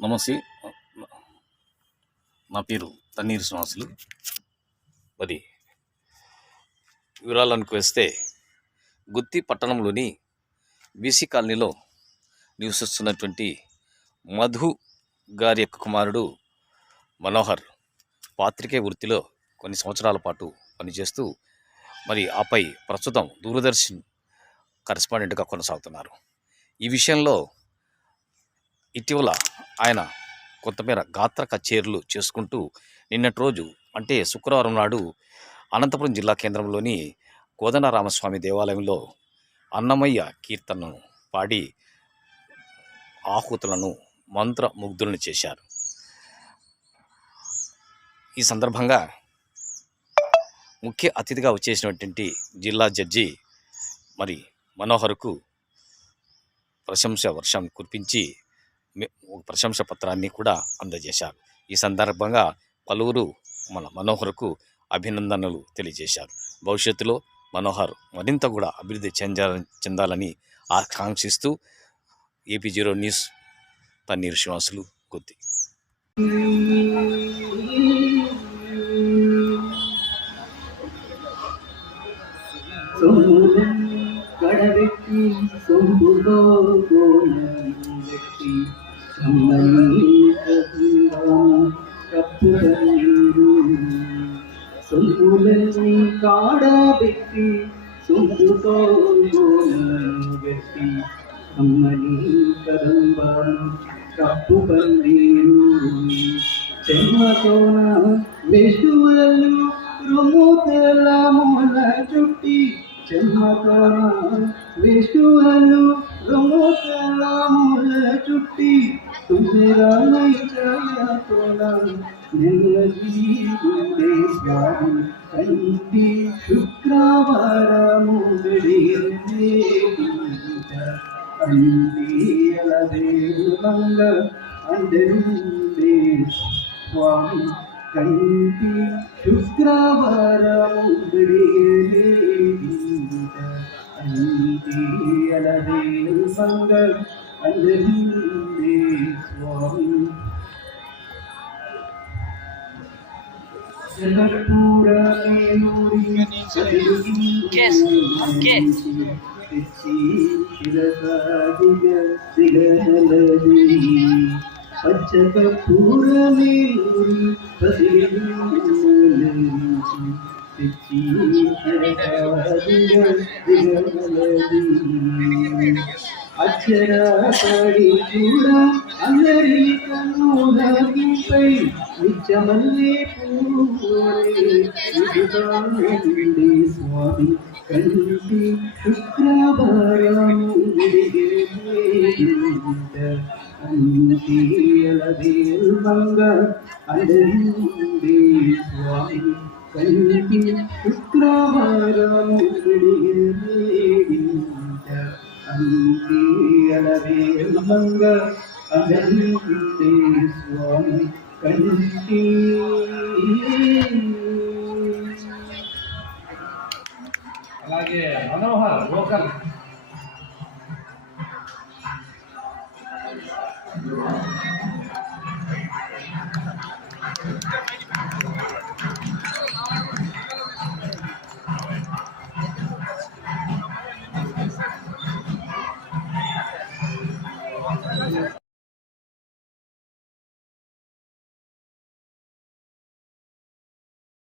నమస్తే. నా పేరు తన్నీరు శ్రీనివాసులు. మరి వివరాలకు వస్తే గుత్తి పట్టణంలోని బీసీ కాలనీలో నివసిస్తున్నటువంటి మధు గారి యొక్క కుమారుడు మనోహర్ పాత్రికే వృత్తిలో కొన్ని సంవత్సరాల పాటు పనిచేస్తూ మరి ఆపై ప్రస్తుతం దూరదర్శన్ కరెస్పాండెంట్గా కొనసాగుతున్నారు. ఈ విషయంలో ఇటీవల ఆయన కొంతమేర గాత్ర కచేరీలు చేసుకుంటూ నిన్నటి రోజు అంటే శుక్రవారం నాడు అనంతపురం జిల్లా కేంద్రంలోని కోదండరామస్వామి దేవాలయంలో అన్నమయ్య కీర్తనను పాడి ఆహుతులను మంత్రముగ్ధులను చేశారు. ఈ సందర్భంగా ముఖ్య అతిథిగా వచ్చేసినటువంటి జిల్లా జడ్జి మరి మనోహర్కు ప్రశంస వర్షం కురిపించి ప్రశంస పత్రాన్ని కూడా అందజేశారు. ఈ సందర్భంగా పలువురు మన మనోహర్కు అభినందనలు తెలియజేశారు. భవిష్యత్తులో మనోహర్ మరింత కూడా అభివృద్ధి చెందాల చెందాలని ఆకాంక్షిస్తూ AP zero news Panneeru Srivasulu కొద్ది. సొమ్ములన్నీ కడవెట్టి సొమ్ములో సొమ్ములన్నీ కాడబెట్టి సొమ్ముతో గట్టి. అమ్మని కదంబాను కప్పు కన్నీరు చెమ్మతోన విష్ణువలు రొమ్ము తెల్ల మూల చుట్టి చెమ్మతోన విష్ణువలు రొమ్ము తెల్ల మూల చుట్టి. తుమ్మిరామయ్యతోన నిన్నజీవుడే స్వామి కంటి శుక్రవారము గడియే అందియలదేవంగ అందరి స్వామి కంటి Guess, guess. అక్షర పడి చూడ అందరి కన్నులపై నిత్యమల్లే పూరే స్వామి కంటి శుక్రవారము మంగ అందరి స్వామి కంటి శుక్రవారము మంగ అందరి స్వామి కంటి అలాగే మనోహర్ లోకల్